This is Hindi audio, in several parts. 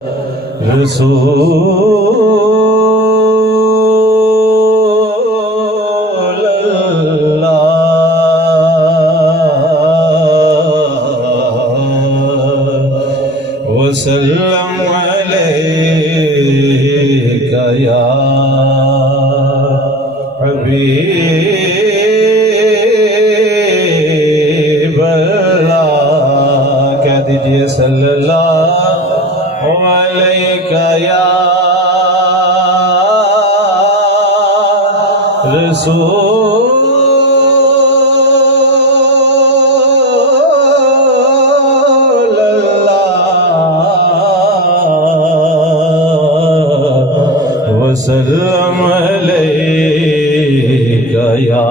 रसूल अल्लाह वसल्लम अलैका या हबीब अल्लाह। कह दीजिए सल्लल्लाहु अलैका या रसूल अल्लाह वसल्लम अलैका या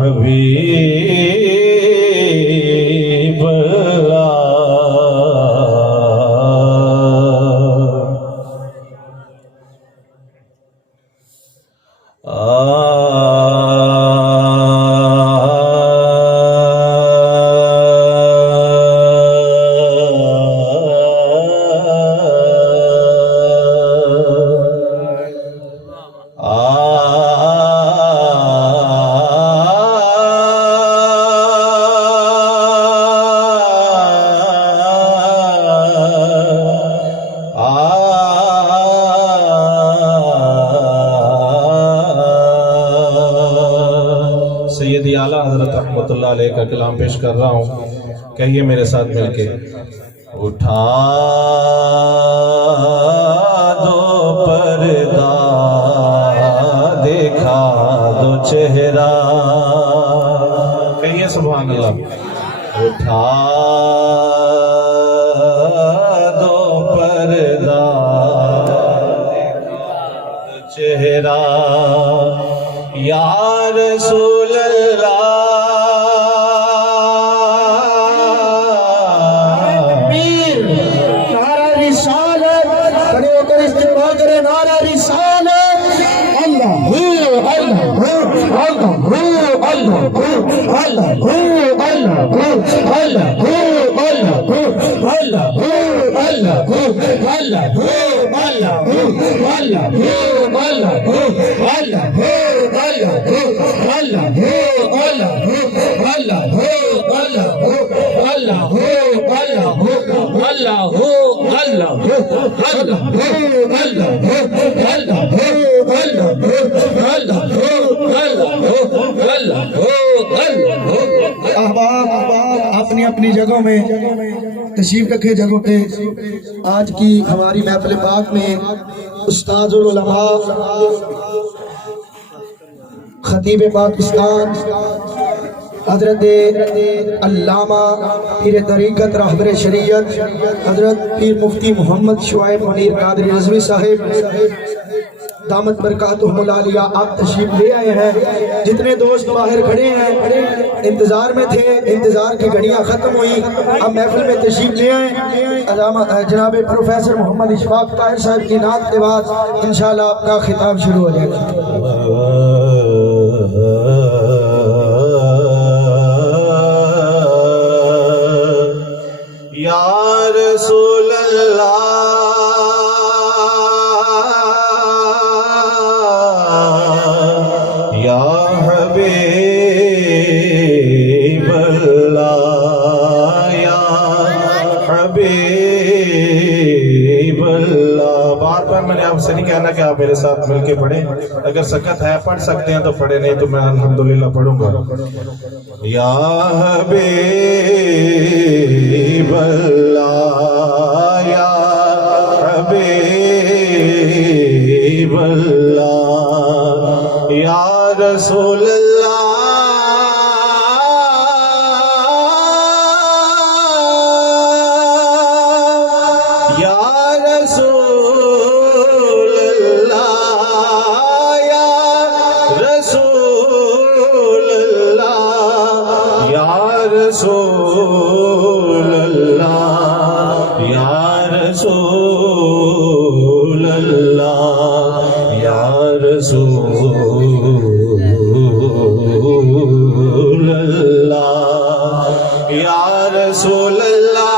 हबीब सैयदी आला हज़रत रहमतुल्लाह अलैह का कलाम पेश कर रहा हूँ। कहिए मेरे साथ मिलके, उठा दो पर्दा देखा दो चेहरा। कहिए सुभान अल्लाह। उठा दो पर्दा चेहरा या रसूल अल्लाह। नारा रिसालत खड़े होकर इस्तेमाल करें। नारा रिसालत अल्लाह अल्लाह अल्लाह अल्लाह अल्लाह अपनी अपनी जगहों में तशरीफ रखे जगहों पे। आज की हमारी महफिल पाक में उस्ताजुल उलमा खतीब पाकिस्तान हजरत अल्लामा पीर तरीक़त रहबर शरीयत हजरत पीर मुफ्ती मोहम्मद शुआइब मुनीर कादरी रज़वी साहिब दामत बरकातुहुल आलिया आप तशरीफ ले आए हैं। जितने दोस्त बाहर खड़े हैं इंतजार में थे, इंतजार की घड़ियां खत्म हुई, अब महफिल में तशरीफ ले आए। जनाब प्रोफेसर मोहम्मद इशफाक ताहिर साहब की नात के बाद इंशाअल्लाह आपका खिताब शुरू हो जाएगा। या रसूल अल्लाह या हबीब अल्लाह या हबीब अल्लाह। बार बार मैंने आपसे नहीं कहना कि आप मेरे साथ मिलके पढ़ें। अगर सकत है पढ़ सकते हैं तो पढ़े, नहीं तो मैं अल्हम्दुलिल्लाह पढ़ूंगा। या हबीब अल्लाह या हबीब अल्लाह या रसूल अल्लाह या रसूल अल्लाह या रसूल अल्लाह या रसूल अल्लाह या रसूल अल्लाह या रसूल अल्लाह या रसूल अल्लाह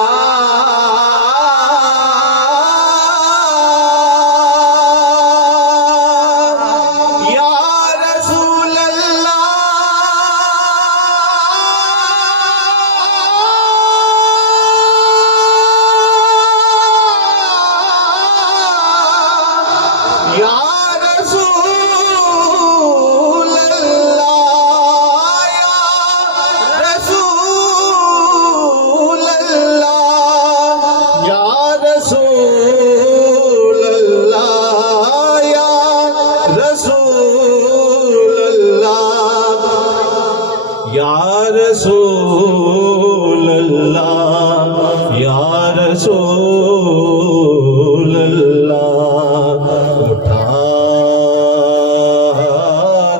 रसूल अल्लाह, उठा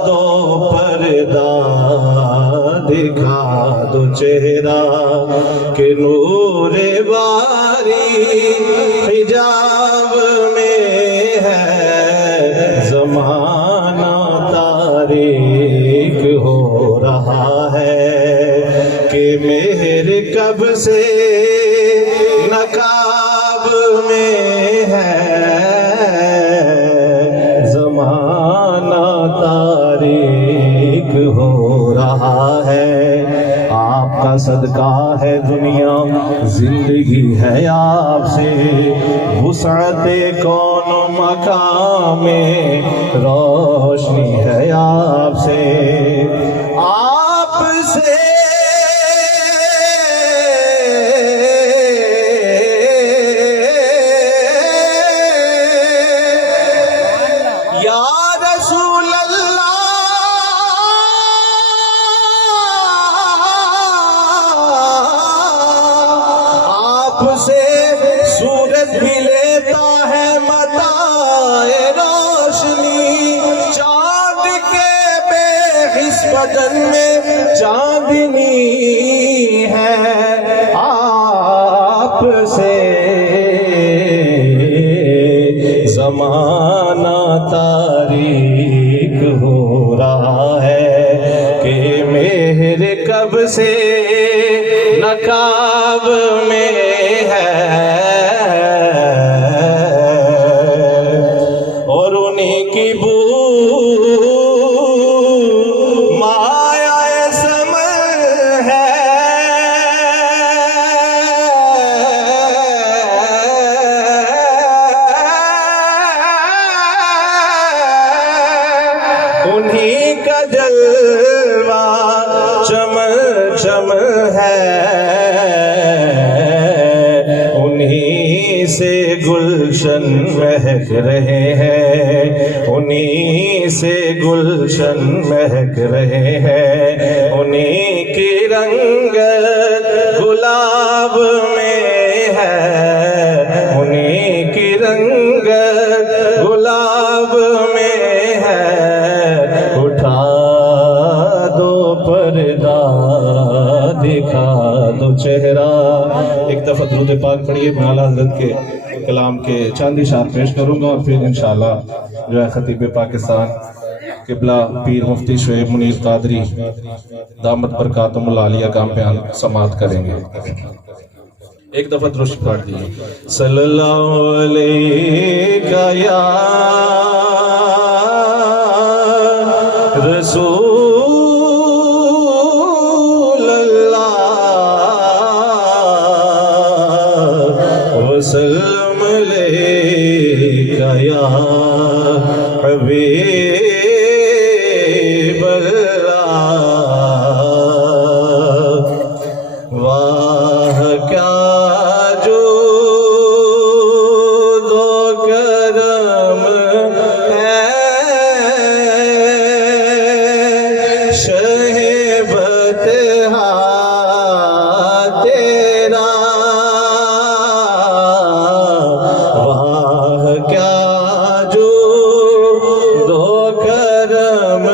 दो पर्दा, दिखा दो चेहरा कि नूरे बारी हिजाब में है, ज़माना तारीक हो रहा है कि मेहर कब से नकाब में है, ज़माना तारीक हो रहा है। आपका सदका है दुनिया, जिंदगी है आपसे, वुसअते कौन मकाम में रोशनी है आपसे, आपसे या रसूल आपसे सूरज भी लेता है मताए रोशनी, चांद के बेहिस बदन में चांदनी है, आपसे ज़माना तारीक हो रहा है कि मेहर कब से नकाब में है, और उन्हीं की बू माया समर है, उन्हीं का जलवा चमन चम है, उन्हीं से गुलशन महक रहे हैं, उन्हीं से गुलशन महक रहे हैं, उन्हीं की रंगत गुलाब में है, उन्हीं की रंगत गुलाब में है, उठा दो पर्दा, दिखा दो चेहरा। एक दफा दुरूद पाक पढ़िए, मैं आला हज़रत के कलाम के चंद इशार पेश करूंगा और फिर इंशाल्लाह जो है खतीब पाकिस्तान किबला पीर मुफ्ती शुएब मुनीर कादरी दामत बरकातुहुल आलिया का बयान समाअत करेंगे। एक दफा दुरूद पढ़ दीजिए। सल्लल्लाहु अलैहि या रसूल अल्लाह, वसल्लम अलैका या हबीब अल्लाह, वाह क्या जो दो करम है, शहीबत तेरा, वाह क्या जो दो करम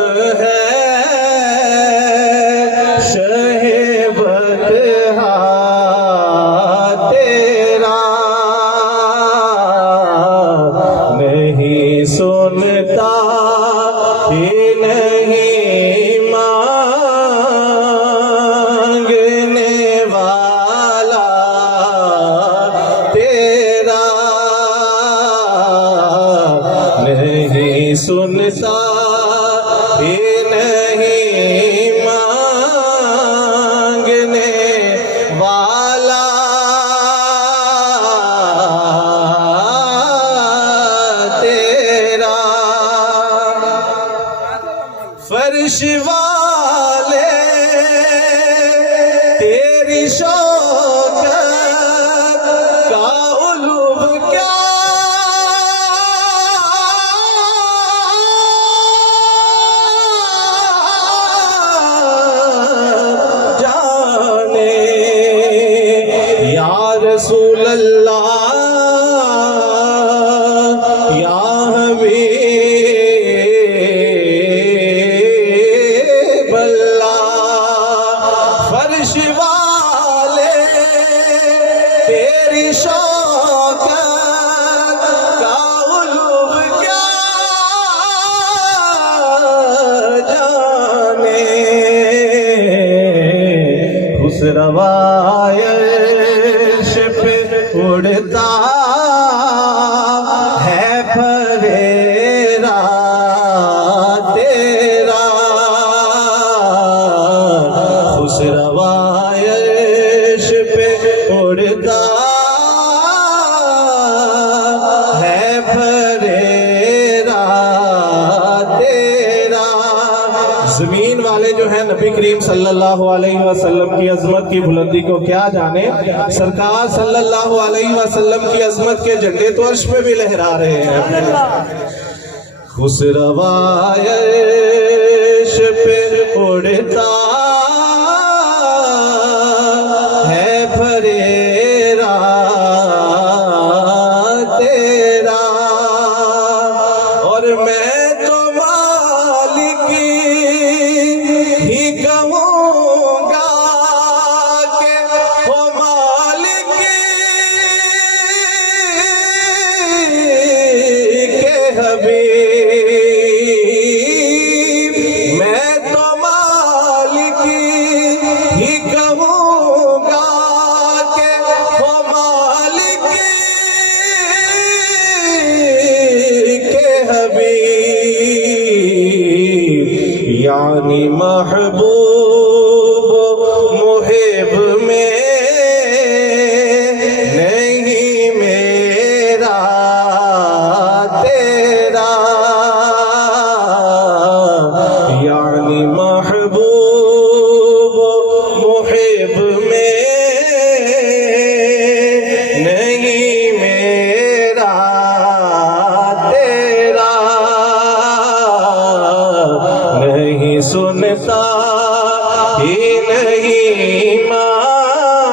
है, शहीबत तेरा, नहीं सुनता ही नहीं मांगने वाला तेरा, नहीं सुनता ही नहीं मांगने वाला तेरा, फर्श वाले तेरी शौकत का उलूब क्या, उड़ता है फरेरा तेरा, खुशरवाए अर्श पे उड़ता है फरेरा तेरा। जमीन वाले जो है नबी करीम सल्लल्लाहु अलैहि वसल्लम की अजमत की बुलंदी को क्या जाने, सरकार सल्लल्लाहु अलैहि वसल्लम की अजमत के झंडे तो अर्श पे भी लहरा रहे हैं। खुशरवाए अर्श पे उड़ता है फरेरा तेरा, और मैं तो मालिक ही कहूँगा कि ओ मालिक के हबीब, मैं तो मालिक ही कहूँगा कि ओ मालिक के हबीब, यानी महबूब मुहिब में नहीं मेरा तेरा, यानी महबूब मुहिब में नहीं मेरा तेरा, नहीं सुनता ही नहीं मांगने